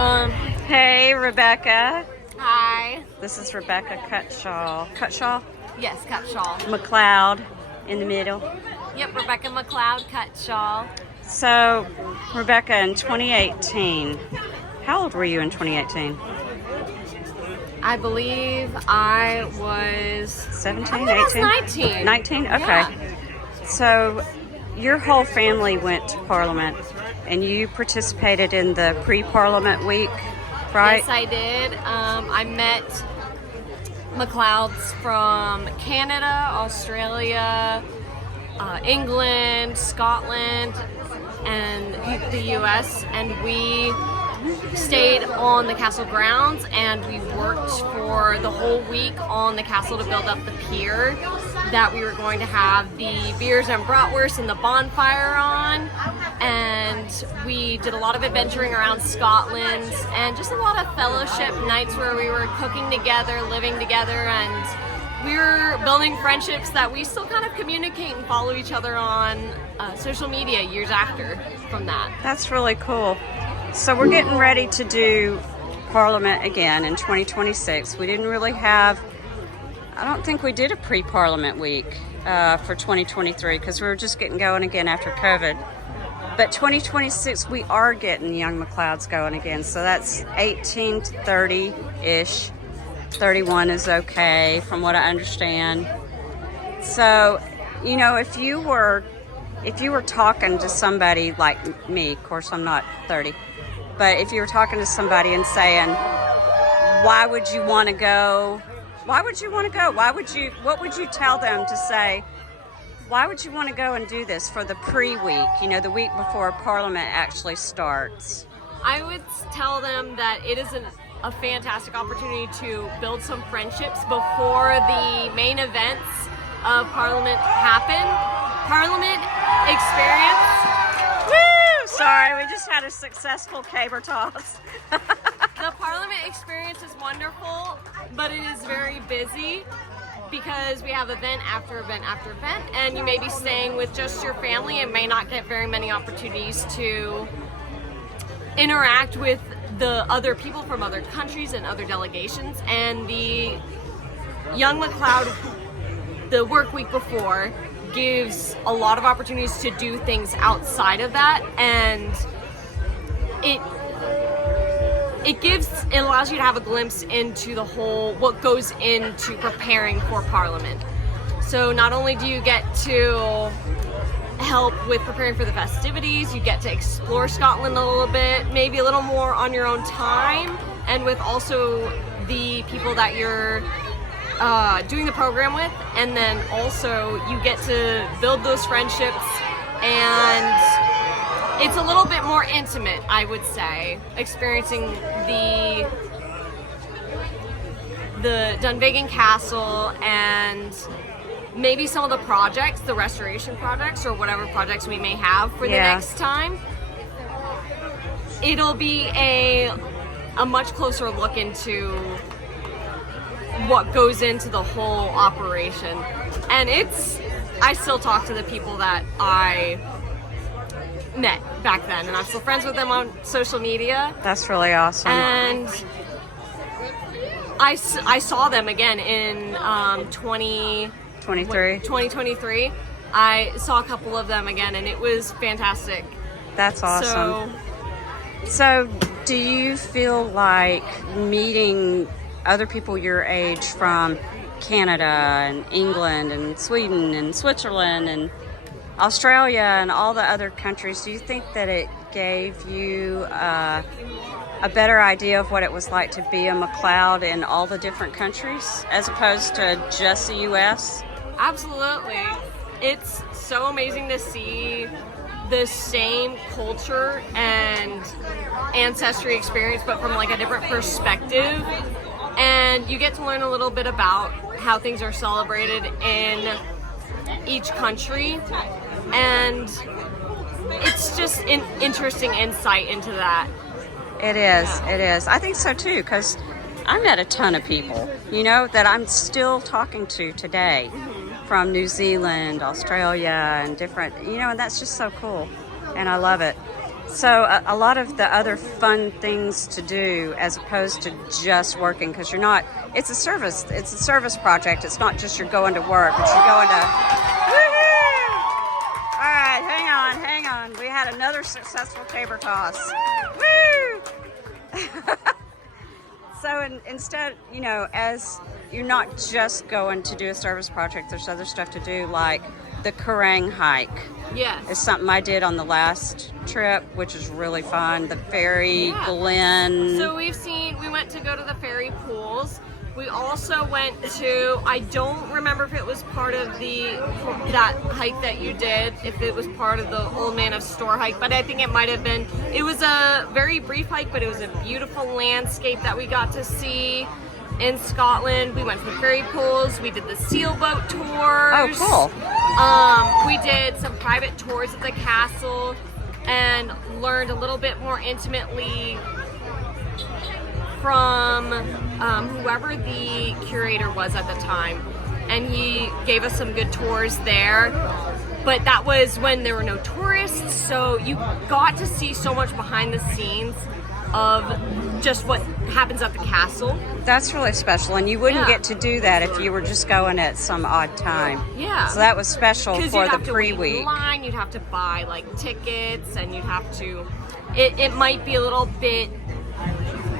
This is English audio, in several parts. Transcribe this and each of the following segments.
Hey, Rebekah. Hi. This is Rebekah Cutshall. Cutshall? Yes, Cutshall. McLeod in the middle. Yep, Rebekah McLeod, Cutshall. So, Rebekah, in 2018, how old were you in 2018? I believe I was 17, I 18? was 19. 19? Okay. Yeah. So, your whole family went to Parliament, and you participated in the pre-Parliament week, right? Yes, I did. I met MacLeods from Canada, Australia, England, Scotland, and the US, and we stayed on the castle grounds and we worked for the whole week on the castle to build up the pier that we were going to have the beers and bratwurst and the bonfire on. And we did a lot of adventuring around Scotland and just a lot of fellowship nights where we were cooking together, living together, and we were building friendships that we still kind of communicate and follow each other on social media years after from that. That's really cool. So we're getting ready to do Parliament again in 2026. We didn't really have, I don't think we did a pre-Parliament week for 2023 because we were just getting going again after COVID. But 2026, we are getting young McLeods going again. So that's 18 to 30-ish. 31 is okay from what I understand. So, you know, if you were talking to somebody like me, of course I'm not 30, but if you were talking to somebody and saying, why would you want to go? Why would you want to go? What would you tell them to say? Why would you want to go and do this for the pre-week, you know, the week before Parliament actually starts? I would tell them that it is a fantastic opportunity to build some friendships before the main events of Parliament happen. Parliament experience. Woo! Sorry, we just had a successful caber toss. The Parliament experience is wonderful, but it is very busy because we have event after event after event, and you may be staying with just your family and may not get very many opportunities to interact with the other people from other countries and other delegations. And the Young McLeod, the work week before, gives a lot of opportunities to do things outside of that, and it allows you to have a glimpse into the whole, what goes into preparing for Parliament. So not only do you get to help with preparing for the festivities, you get to explore Scotland a little bit, maybe a little more on your own time, and with also the people that you're doing the program with, and then also you get to build those friendships, and it's a little bit more intimate, I would say, experiencing the Dunvegan Castle and maybe some of the projects, the restoration projects or whatever projects we may have for the next time. It'll be a much closer look into what goes into the whole operation. And I still talk to the people that I met back then, and I'm still friends with them on social media. That's really awesome. And I saw them again in 2023. I saw a couple of them again, and it was fantastic. That's awesome. So do you feel like meeting other people your age from Canada and England and Sweden and Switzerland and Australia and all the other countries, do you think that it gave you a better idea of what it was like to be a McLeod in all the different countries as opposed to just the U.S.? Absolutely. It's so amazing to see the same culture and ancestry experience, but from like a different perspective. And you get to learn a little bit about how things are celebrated in each country. And it's just an interesting insight into that. It is. I think so too, because I met a ton of people, you know, that I'm still talking to today from New Zealand, Australia, and different, you know, and that's just so cool. And I love it. So a lot of the other fun things to do as opposed to just working, because you're not, it's a service project. It's not just you're going to work, but you're going to, woohoo! All right, hang on. We had another successful caber toss. Woo! So instead, you know, as you're not just going to do a service project, there's other stuff to do, like the Kerrang hike. Yes. It's something I did on the last trip, which is really fun. The Fairy Glen. So we went to go to the fairy pools. We also went to, I don't remember if it was part of that hike that you did, if it was part of the Old Man of Store hike, but I think it might have been. It was a very brief hike, but it was a beautiful landscape that we got to see in Scotland. We went to the fairy pools. We did the sailboat tours. Oh, cool. We did some private tours of the castle and learned a little bit more intimately from whoever the curator was at the time, and he gave us some good tours there. But that was when there were no tourists, so you got to see so much behind the scenes of just what happens at the castle. That's really special, and you wouldn't get to do that if you were just going at some odd time. Yeah. So that was special for the pre-week. Wait in line, you'd have to buy like tickets, and you'd have to. It might be a little bit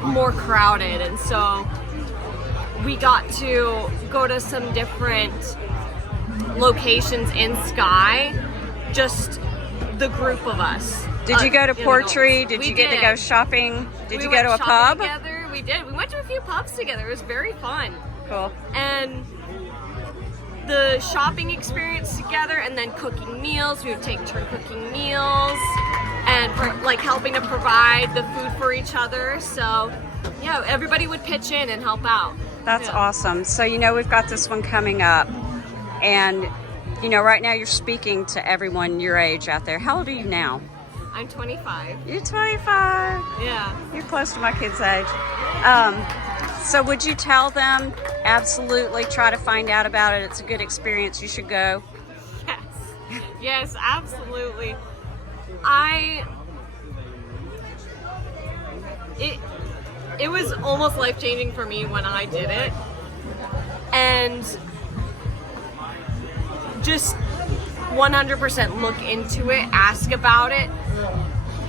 more crowded, and so we got to go to some different locations in Skye, just the group of us. Did you go to Portree? Did you get to go shopping? Did you go to a pub? Together. We did. We went to a few pubs together. It was very fun. Cool. And the shopping experience together, and then cooking meals. We would take turn cooking meals, and like helping to provide the food for each other. So yeah, everybody would pitch in and help out. That's awesome. So, you know, we've got this one coming up, and, you know, right now you're speaking to everyone your age out there. How old are you now? I'm 25. You're 25. Yeah. You're close to my kid's age. So would you tell them, absolutely try to find out about it? It's a good experience. You should go. Yes. Yes, absolutely. It was almost life-changing for me when I did it, and just 100% look into it, ask about it,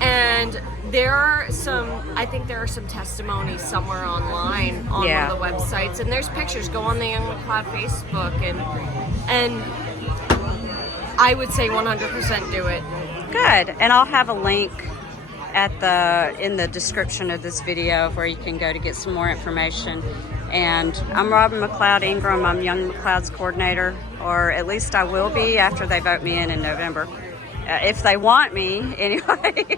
and I think there are some testimonies somewhere online on one of the websites, and there's pictures. Go on the Young McLeod Facebook, and I would say 100% do it. Good, and I'll have a link in the description of this video where you can go to get some more information. And I'm Robin McLeod Ingram. I'm Young McLeod's coordinator, or at least I will be after they vote me in November, if they want me anyway.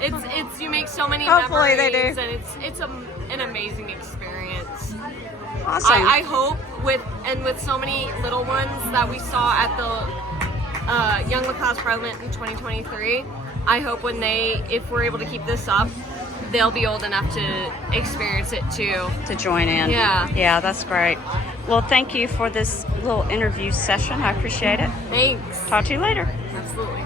It's you make so many Hopefully memories, they do. and it's an amazing experience. Awesome. I hope with so many little ones that we saw at the Young McLeod's Parliament in 2023. I hope if we're able to keep this up, they'll be old enough to experience it too. To join in. Yeah. Yeah, that's great. Well, thank you for this little interview session. I appreciate it. Thanks. Talk to you later. Absolutely.